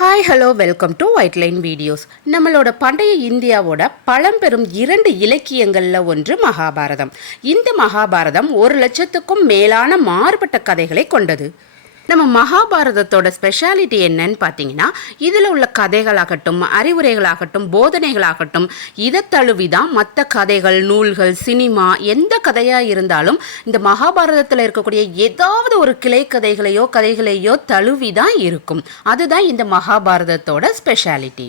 Hi hello welcome to white line videos நம்மளோட பண்டைய இந்தியாவோட பழம்பெரும் இரண்டு இலக்கியங்களில் ஒன்று மகாபாரதம். இந்த மகாபாரதம் ஒரு லட்சத்துக்கும் மேலான மாறுபட்ட கதைகளை கொண்டது. நம்ம மகாபாரதத்தோட ஸ்பெஷாலிட்டி என்னன்னு பார்த்தீங்கன்னா இதில் உள்ள கதைகளாகட்டும் அறிவுரைகளாகட்டும் போதனைகளாகட்டும் இதை தழுவி தான் மற்ற கதைகள் நூல்கள் சினிமா எந்த கதையாக இருந்தாலும் இந்த மகாபாரதத்தில் இருக்கக்கூடிய ஏதாவது ஒரு கிளை கதைகளையோ கதைகளையோ தழுவி தான் இருக்கும். அதுதான் இந்த மகாபாரதத்தோட ஸ்பெஷாலிட்டி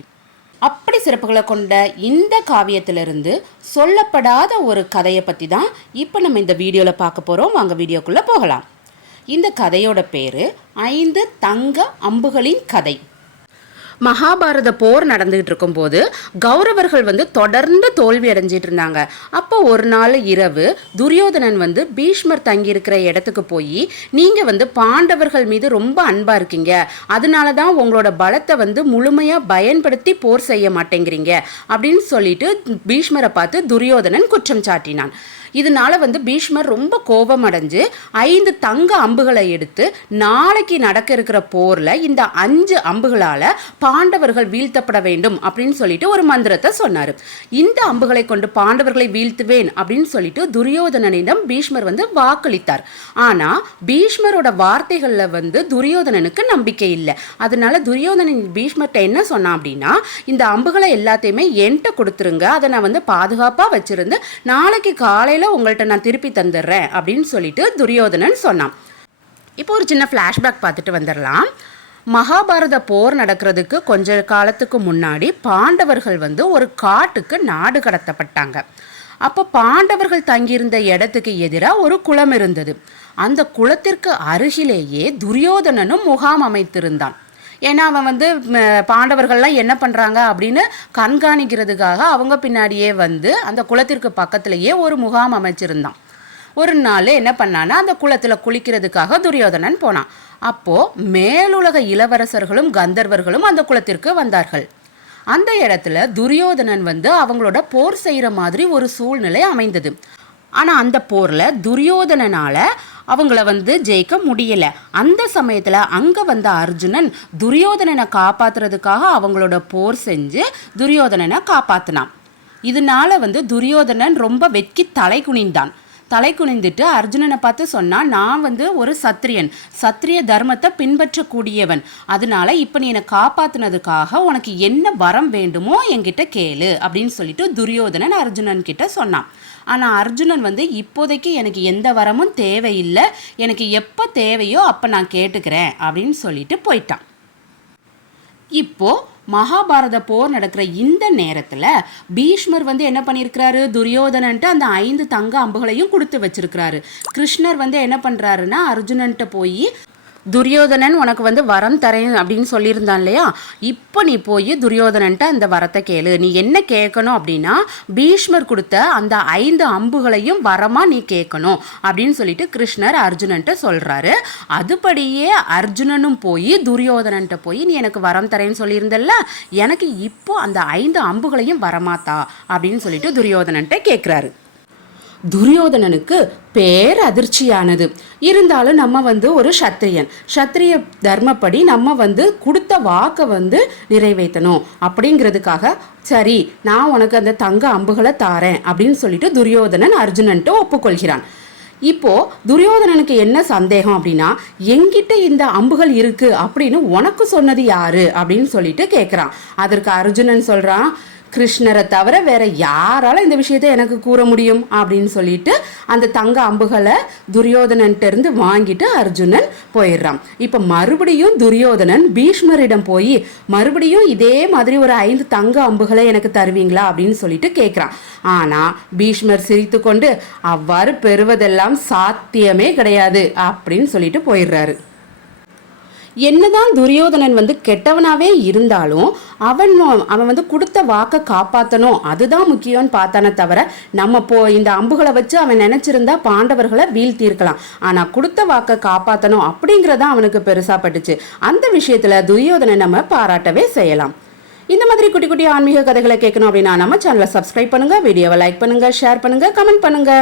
அப்படி சிறப்புகளை கொண்ட இந்த காவியத்திலிருந்து சொல்லப்படாத ஒரு கதையை பற்றி தான் இப்போ நம்ம இந்த வீடியோவில் பார்க்க போகிறோம் வாங்க வீடியோக்குள்ளே போகலாம். இந்த கதையோட பேர் ஐந்து தங்க அம்புகளின் கதை. மகாபாரத போர் நடந்துகிட்டு இருக்கும்போது கௌரவர்கள் வந்து தொடர்ந்து தோல்வி அடைஞ்சிட்டு இருந்தாங்க. அப்போ ஒரு நாள் இரவு துரியோதனன் வந்து பீஷ்மர் தங்கியிருக்கிற இடத்துக்கு போய் நீங்கள் வந்து பாண்டவர்கள் மீது ரொம்ப அன்பாக இருக்கீங்க. அதனால தான் உங்களோட பலத்தை வந்து முழுமையாக பயன்படுத்தி போர் செய்ய மாட்டேங்கிறீங்க. அப்படின்னு சொல்லிட்டு பீஷ்மரை பார்த்து துரியோதனன் குற்றம் சாட்டினான். இதனால வந்து பீஷ்மர் ரொம்ப கோபம் அடைஞ்சு ஐந்து தங்க அம்புகளை எடுத்து நாளைக்கு நடக்க இருக்கிற போர்ல இந்த அஞ்சு அம்புகளால பாண்டவர்கள் வீழ்த்தப்பட வேண்டும் அப்படின்னு சொல்லிட்டு ஒரு மந்திரத்தை சொன்னார். இந்த அம்புகளை கொண்டு பாண்டவர்களை வீழ்த்துவேன் அப்படின்னு சொல்லிட்டு துரியோதனனிடம் பீஷ்மர் வந்து வாக்களித்தார். ஆனா பீஷ்மரோட வார்த்தைகள்ல வந்து துரியோதனனுக்கு நம்பிக்கை இல்லை. அதனால துரியோதனன் பீஷ்மர்கிட்ட என்ன சொன்னான் அப்படின்னா இந்த அம்புகளை எல்லாத்தையுமே என்கிட்ட கொடுத்துருங்க. அதை நான் வந்து பாதுகாப்பா வச்சிருந்து நாளைக்கு காலையில வேலை உங்கள்கிட்ட நான் திருப்பி தந்துடுறேன் அப்படின்னு சொல்லிட்டு துரியோதனன் சொன்னான். இப்போ ஒரு சின்ன ஃப்ளாஷ்பேக் பார்த்துட்டு வந்துடலாம். மகாபாரத போர் நடக்கிறதுக்கு கொஞ்ச காலத்துக்கு முன்னாடி பாண்டவர்கள் வந்து ஒரு காட்டுக்கு நாடு கடத்தப்பட்டாங்க. அப்போ பாண்டவர்கள் தங்கியிருந்த இடத்துக்கு எதிராக ஒரு குளம் இருந்தது. அந்த குளத்திற்கு அருகிலேயே துரியோதனனும் முகாம் அமைத்திருந்தான். ஏன்னா அவன் வந்து பாண்டவர்கள்லாம் என்ன பண்ணுறாங்க அப்படின்னு கண்காணிக்கிறதுக்காக அவங்க பின்னாடியே வந்து அந்த குளத்திற்கு பக்கத்துலேயே ஒரு முகாம் அமைச்சிருந்தான். ஒரு நாள் என்ன பண்ணான்னா அந்த குளத்தில் குளிக்கிறதுக்காக துரியோதனன் போனான். அப்போது மேலுலக இளவரசர்களும் கந்தர்வர்களும் அந்த குளத்திற்கு வந்தார்கள். அந்த இடத்துல துரியோதனன் வந்து அவங்களோட போர் செய்கிற மாதிரி ஒரு சூழ்நிலை அமைந்தது. ஆனால் அந்த போரில் துரியோதனனால் அவங்கள வந்து ஜெயிக்க முடியல. அந்த சமயத்தில் அங்கே வந்த அர்ஜுனன் துரியோதனனை காப்பாத்துறதுக்காக அவங்களோட போர் செஞ்சு துரியோதனனை காப்பாற்றினான் இதனால வந்து துரியோதனன் ரொம்ப வெட்கி தலை குனிந்தான் தலை குனிந்துட்டு அர்ஜுனனை பார்த்து சொன்னால் நான் வந்து ஒரு சத்திரியன். சத்திரிய தர்மத்தை பின்பற்றக்கூடியவன். அதனால இப்போ நீ என்னை காப்பாத்தினதுக்காக உனக்கு என்ன வரம் வேண்டுமோ என்கிட்ட கேளு அப்படின்னு சொல்லிட்டு துரியோதனன் அர்ஜுனன் கிட்ட சொன்னான். ஆனால் அர்ஜுனன் வந்து இப்போதைக்கு எனக்கு எந்த வரமும் தேவையில்லை. எனக்கு எப்போ தேவையோ அப்போ நான் கேட்டுக்கிறேன் அப்படின்னு சொல்லிட்டு போயிட்டான். இப்போது மகாபாரத போர் நடக்கிற இந்த நேரத்தில் பீஷ்மர் வந்து என்ன பண்ணியிருக்கிறாரு? துரியோதனன்ட்டு அந்த ஐந்து தங்க அம்புகளையும் கொடுத்து வச்சிருக்கிறாரு. கிருஷ்ணர் வந்து என்ன பண்ணுறாருன்னா அர்ஜுனன்ட்ட போய் துரியோதனன் உனக்கு வந்து வரம் தரேன் அப்படின்னு சொல்லியிருந்தான் இல்லையா? இப்போ நீ போய் துரியோதனன்ட்ட அந்த வரத்தை கேளு. நீ என்ன கேட்கணும் அப்படின்னா பீஷ்மர் கொடுத்த அந்த ஐந்து அம்புகளையும் வரமாக நீ கேட்கணும் அப்படின்னு சொல்லிட்டு கிருஷ்ணர் அர்ஜுனன்ட்ட சொல்கிறாரு அதுபடியே அர்ஜுனனும் போய் துரியோதனன்ட்ட போய் நீ எனக்கு வரம் தரேன்னு சொல்லியிருந்தல்ல? எனக்கு இப்போ அந்த ஐந்து அம்புகளையும் வரமாத்தா? அப்படின்னு சொல்லிட்டு துரியோதனன்ட்ட கேட்குறாரு துரியோதனனுக்கு பேர் அதிர்ச்சியானது. இருந்தாலும் நம்ம வந்து ஒரு சத்திரியன் சத்திரிய தர்மப்படி நம்ம வந்து கொடுத்த வாக்கை வந்து நிறைவேற்றணும். அப்படிங்கிறதுக்காக சரி நான் உனக்கு அந்த தங்க அம்புகளை தாரேன் அப்படின்னு சொல்லிட்டு துரியோதனன் அர்ஜுனன்ட்டு ஒப்புக்கொள்கிறான். இப்போ துரியோதனனுக்கு என்ன சந்தேகம் அப்படின்னா எங்கிட்ட இந்த அம்புகள் இருக்கு அப்படின்னு உனக்கு சொன்னது யாரு அப்படின்னு சொல்லிட்டு கேட்குறான் அதற்கு அர்ஜுனன் சொல்றான் கிருஷ்ணரை தவிர வேற யாரால இந்த விஷயத்த எனக்கு கூற முடியும் அப்படின்னு சொல்லிட்டு அந்த தங்க அம்புகளை துரியோதனன்ட்ட இருந்து வாங்கிட்டு அர்ஜுனன் போயிடுறான். இப்போ மறுபடியும் துரியோதனன் பீஷ்மரிடம் போய் மறுபடியும் இதே மாதிரி ஒரு ஐந்து தங்க அம்புகளை எனக்கு தருவீங்களா? அப்படின்னு சொல்லிட்டு கேட்குறான் ஆனால் பீஷ்மர் சிரித்து கொண்டு அவ்வாறு பெறுவதெல்லாம் சாத்தியமே கிடையாது அப்படின்னு சொல்லிட்டு போயிடுறாரு. என்னதான் துரியோதனன் வந்து கெட்டவனாவே இருந்தாலும் அவன் அவன் வந்து கொடுத்த வாக்கை காப்பாற்றணும் அதுதான் முக்கியம்னு பார்த்தானே தவிர நம்ம போ இந்த அம்புகளை வச்சு அவன் நினைச்சிருந்தா பாண்டவர்களை வீழ்த்தியிருக்கலாம். ஆனால் கொடுத்த வாக்கை காப்பாற்றணும் அப்படிங்கிறதா அவனுக்கு பெருசா பட்டுச்சு. அந்த விஷயத்துல துரியோதனை நம்ம பாராட்டவே செய்யலாம். இந்த மாதிரி குட்டி குட்டி ஆன்மீக கதைகளை கேட்கணும் அப்படின்னா நம்ம சேனலை சப்ஸ்கிரைப் பண்ணுங்க வீடியோவை லைக் பண்ணுங்க ஷேர் பண்ணுங்க கமெண்ட் பண்ணுங்க.